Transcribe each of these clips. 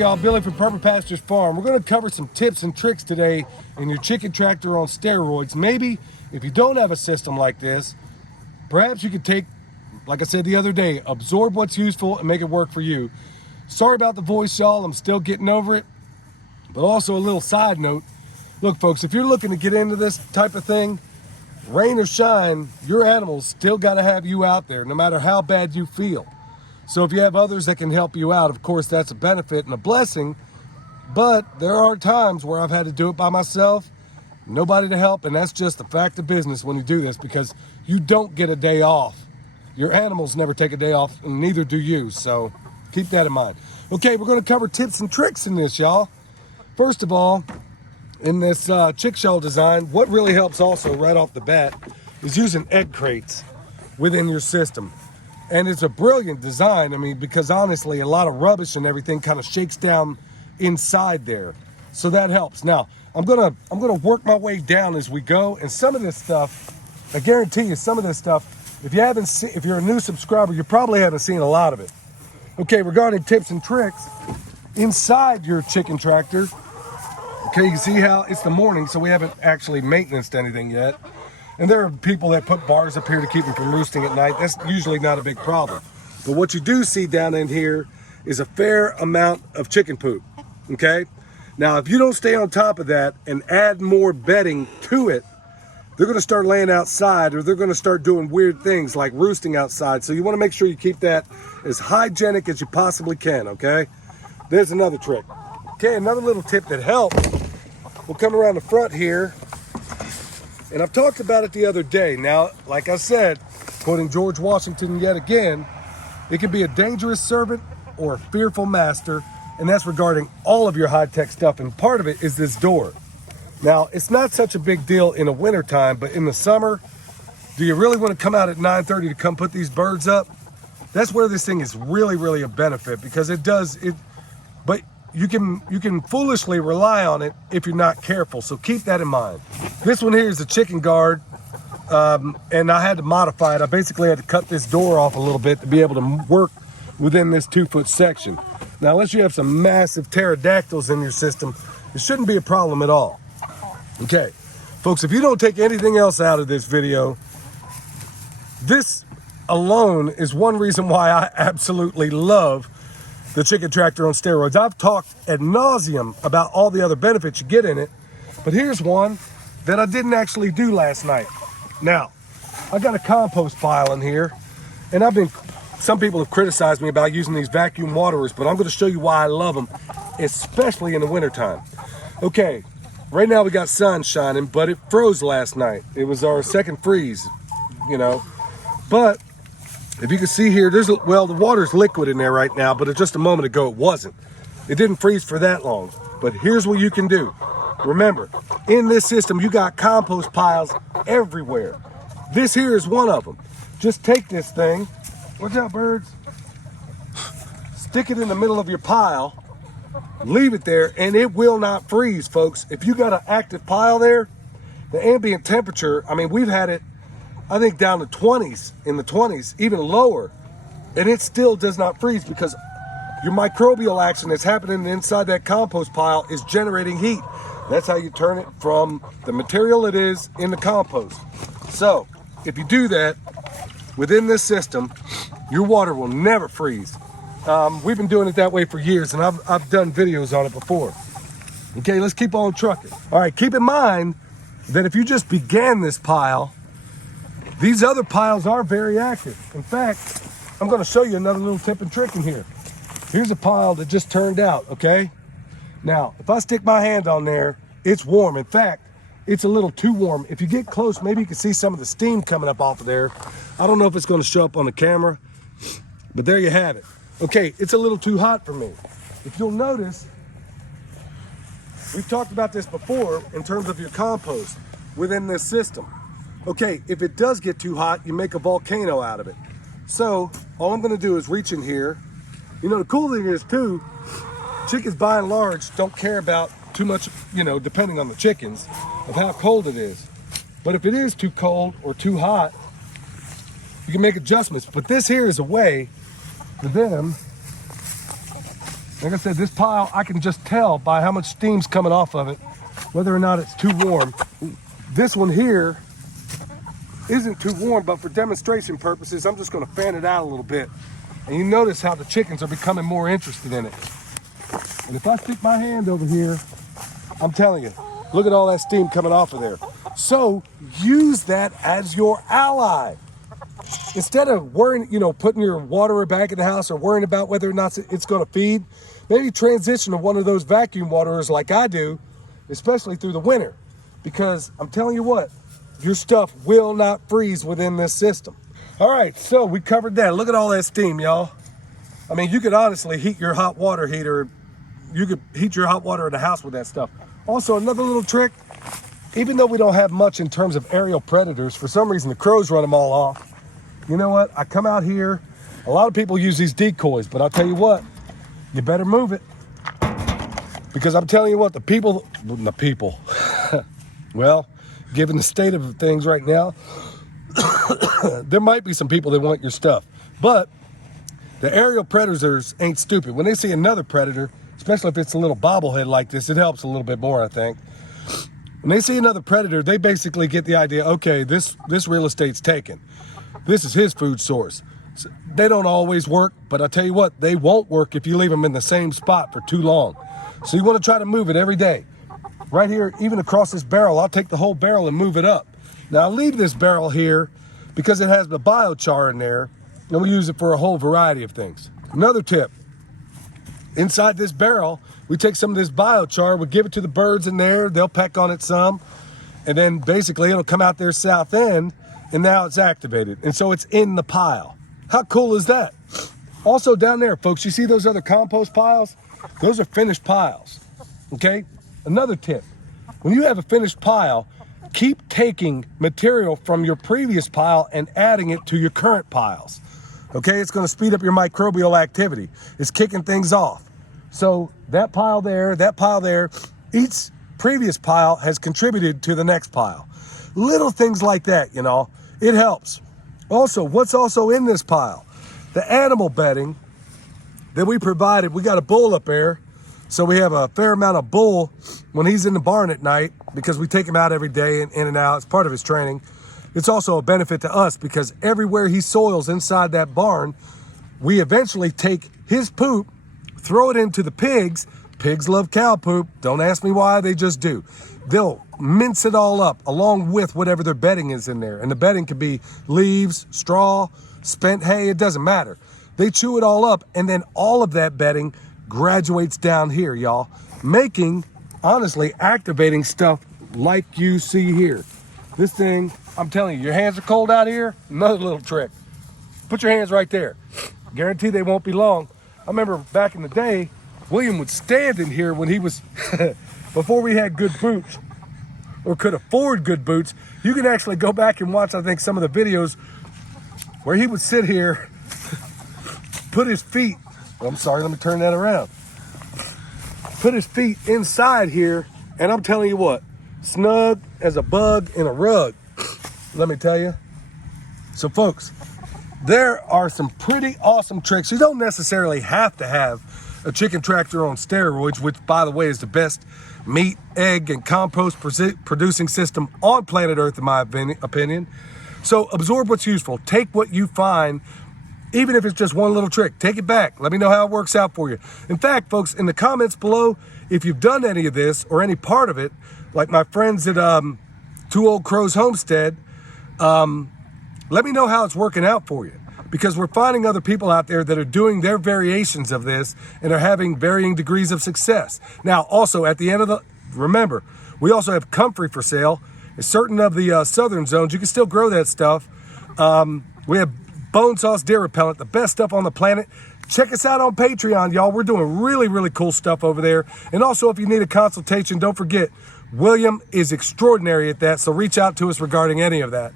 y'all, Billy from Perma Pastures Farm. We're going to cover some tips and tricks today in your chicken tractor on steroids. Maybe if you don't have a system like this, perhaps you could take, like I said the other day, absorb what's useful and make it work for you. Sorry about the voice, y'all. I'm still getting over it. But also a little side note. Look, folks, if you're looking to get into this type of thing, rain or shine, your animals still got to have you out there, no matter how bad you feel. So if you have others that can help you out, of course, that's a benefit and a blessing. But there are times where I've had to do it by myself, nobody to help, and that's just the fact of business when you do this, because you don't get a day off. Your animals never take a day off, and neither do you, so keep that in mind. Okay, we're going to cover tips and tricks in this, y'all. First of all, in this chick shell design, what really helps also right off the bat is using egg crates within your system. And it's a brilliant design, I mean, because honestly, a lot of rubbish and everything kind of shakes down inside there. So that helps. Now, I'm gonna work my way down as we go, and some of this stuff, I guarantee you, some of this stuff, if you're a new subscriber, you probably haven't seen a lot of it. Okay, regarding tips and tricks, inside your chicken tractor, okay, you can see how it's the morning, so we haven't actually maintenanced anything yet. And there are people that put bars up here to keep them from roosting at night. That's usually not a big problem. But what you do see down in here is a fair amount of chicken poop, okay? Now, if you don't stay on top of that and add more bedding to it, they're gonna start laying outside, or they're gonna start doing weird things like roosting outside. So you wanna make sure you keep that as hygienic as you possibly can, okay? There's another trick. Okay, another little tip that helps. We'll come around the front here. And I've talked about it the other day. Now, like I said, quoting George Washington yet again, it can be a dangerous servant or a fearful master, and that's regarding all of your high-tech stuff, and part of it is this door. Now, it's not such a big deal in the wintertime, but in the summer, do you really want to come out at 9:30 to come put these birds up? That's where this thing is really, really a benefit, because but you can foolishly rely on it if you're not careful, so keep that in mind. This one here is a chicken guard, and I had to modify it. I basically had to cut this door off a little bit to be able to work within this 2-foot section. Now, unless you have some massive pterodactyls in your system, it shouldn't be a problem at all. Okay, folks, if you don't take anything else out of this video, this alone is one reason why I absolutely love the chicken tractor on steroids. I've talked ad nauseum about all the other benefits you get in it, but here's one that I didn't actually do last night. Now, I got a compost pile in here, and some people have criticized me about using these vacuum waterers, but I'm gonna show you why I love them, especially in the wintertime. Okay, right now we got sun shining, but it froze last night. It was our second freeze, but if you can see here, the water's liquid in there right now, but just a moment ago it wasn't. It didn't freeze for that long. But here's what you can do. Remember, in this system, you got compost piles everywhere. This here is one of them. Just take this thing, watch out birds, stick it in the middle of your pile, leave it there, and it will not freeze, folks. If you got an active pile there, the ambient temperature, I mean, we've had it, I think, down to 20s, in the 20s, even lower, and it still does not freeze, because your microbial action that's happening inside that compost pile is generating heat. That's how you turn it from the material it is in the compost. So if you do that within this system, your water will never freeze. We've been doing it that way for years, and I've done videos on it before. Okay, let's keep on trucking. All right, keep in mind that if you just began this pile, these other piles are very active. In fact, I'm gonna show you another little tip and trick in here. Here's a pile that just turned out, okay? Now, if I stick my hand on there, it's warm. In fact, it's a little too warm. If you get close, maybe you can see some of the steam coming up off of there. I don't know if it's gonna show up on the camera, but there you have it. Okay, it's a little too hot for me. If you'll notice, we've talked about this before in terms of your compost within this system. Okay, if it does get too hot, you make a volcano out of it. So all I'm gonna do is reach in here. The cool thing is too, chickens by and large don't care about too much, depending on the chickens, of how cold it is. But if it is too cold or too hot, you can make adjustments. But this here is a way for them Like I said, this pile, I can just tell by how much steam's coming off of it, whether or not it's too warm. This one here isn't too warm, but for demonstration purposes, I'm just gonna fan it out a little bit. And you notice how the chickens are becoming more interested in it. And if I stick my hand over here, I'm telling you, look at all that steam coming off of there. So use that as your ally. Instead of worrying, putting your waterer back in the house or worrying about whether or not it's gonna feed, maybe transition to one of those vacuum waterers like I do, especially through the winter. Because I'm telling you what, your stuff will not freeze within this system. All right, so we covered that. Look at all that steam, y'all. I mean, you could honestly heat your hot water heater. You could heat your hot water in the house with that stuff. Also, another little trick, even though we don't have much in terms of aerial predators, for some reason the crows run them all off. You know what? I come out here, a lot of people use these decoys, but I'll tell you what, you better move it. Because I'm telling you what, the people, well, given the state of things right now, there might be some people that want your stuff. But the aerial predators ain't stupid. When they see another predator, especially if it's a little bobblehead like this, it helps a little bit more, I think. When they see another predator, they basically get the idea, okay, this real estate's taken. This is his food source. So they don't always work, but I'll tell you what, they won't work if you leave them in the same spot for too long. So you want to try to move it every day. Right here, even across this barrel, I'll take the whole barrel and move it up. Now I'll leave this barrel here because it has the biochar in there, and we use it for a whole variety of things. Another tip, inside this barrel, we take some of this biochar, we give it to the birds in there, they'll peck on it some, and then basically it'll come out their south end, and now it's activated. And so it's in the pile. How cool is that? Also down there, folks, you see those other compost piles? Those are finished piles, okay? Another tip, when you have a finished pile, keep taking material from your previous pile and adding it to your current piles. Okay, it's gonna speed up your microbial activity. It's kicking things off. So that pile there, each previous pile has contributed to the next pile. Little things like that, it helps. Also, what's also in this pile? The animal bedding that we provided. We got a bull up there. So we have a fair amount of bull when he's in the barn at night because we take him out every day and in and out. It's part of his training. It's also a benefit to us because everywhere he soils inside that barn, we eventually take his poop, throw it into the pigs. Pigs love cow poop. Don't ask me why, they just do. They'll mince it all up along with whatever their bedding is in there. And the bedding could be leaves, straw, spent hay, it doesn't matter. They chew it all up, and then all of that bedding graduates down here, y'all, making, honestly, activating stuff like you see here. This thing, I'm telling you, your hands are cold out here, another little trick. Put your hands right there. Guarantee they won't be long. I remember back in the day, William would stand in here when he was, before we had good boots, or could afford good boots. You can actually go back and watch, I think, some of the videos where he would sit here, put his feet, I'm sorry, let me turn that around. Put his feet inside here, and I'm telling you what, snug as a bug in a rug, let me tell you. So folks, there are some pretty awesome tricks. You don't necessarily have to have a chicken tractor on steroids, which by the way is the best meat, egg, and compost producing system on planet Earth in my opinion. So absorb what's useful. Take what you find. Even if it's just one little trick, take it back. Let me know how it works out for you. In fact, folks, in the comments below, if you've done any of this or any part of it, like my friends at Two Old Crows Homestead, let me know how it's working out for you. Because we're finding other people out there that are doing their variations of this and are having varying degrees of success. Now, also at the end of remember, we also have comfrey for sale. In certain of the southern zones, you can still grow that stuff. We have bone sauce deer repellent, the best stuff on the planet. Check us out on Patreon, y'all. We're doing really, really cool stuff over there. And also, if you need a consultation, don't forget, William is extraordinary at that, so reach out to us regarding any of that.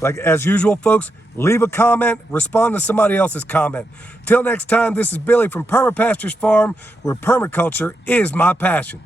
Like, as usual, folks, leave a comment, respond to somebody else's comment. Till next time, this is Billy from Perma Pastures Farm, where permaculture is my passion.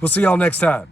We'll see y'all next time.